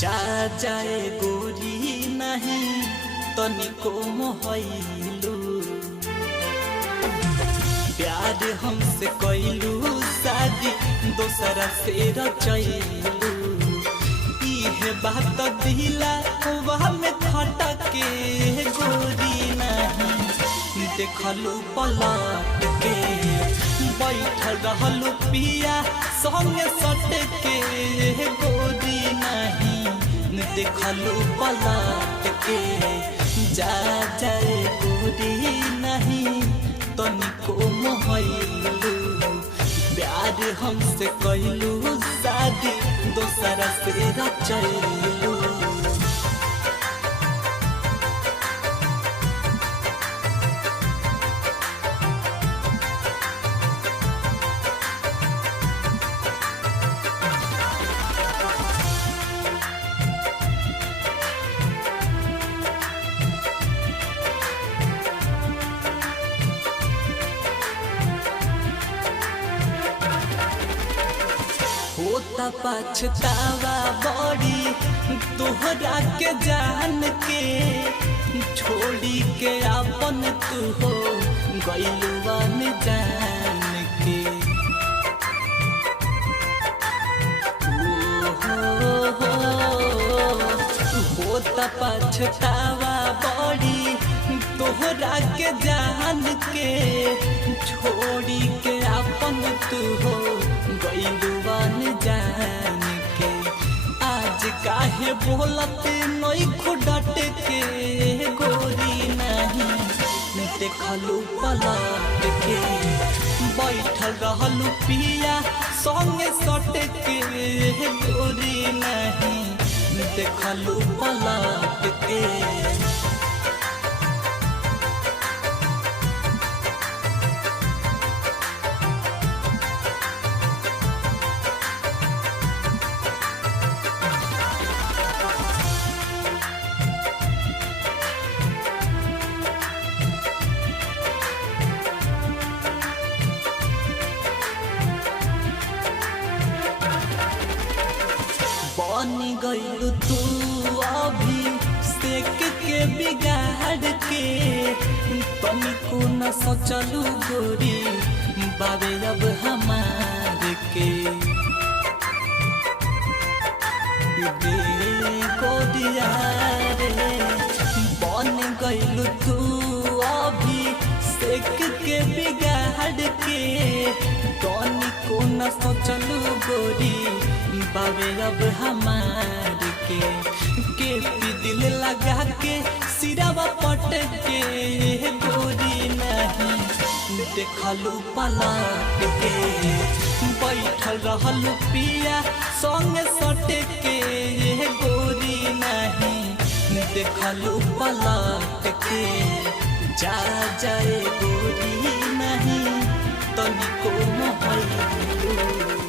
जा जाए गोरी नहीं तनिको मोहलू प्यार हमसे कैलू शादी दोसरा से रचैलू इहे बात दिला वह में खटके गोरी नहीं देखलू पलट के बैठल रहलू पिया संगे सट के गोरी नहीं देखलू पलट के जा जाए गोरी नहीं तनिको मोहलू प्यार हमसे कैलू शादी दोसरा से रचैलू होता पछतावा बड़ी तोहरा के जान के छोड़ी के अपन तू हो गइलुआ में जान के होता पछतावा बड़ी तोहरा के जान के छोड़ी के अपन तू हो गइलुआन जान के आज काहे बोलत नई खुडट के गोरी नहीं देखलू पलट के बैठल रहलू पिया संगे सट के गोरी नहीं देखलू पलट के बनी गइलू तू अभी सेक के बिगाड़ के तनिको न सोचलू गोरी बाबे अब हमार के गोदिया रे बन गइलू तू अभी सेक के बिगाड़ के तनिको न सोचलू गोरी बाबे अब हमार के दिल लगा के सिरावा पट के गोरी नहीं देखलू पलट के बैठल रहलू पिया संगे सट के गोरी नहीं देखलू पलट के जा जाए गोरी नहीं तनिको मोहलू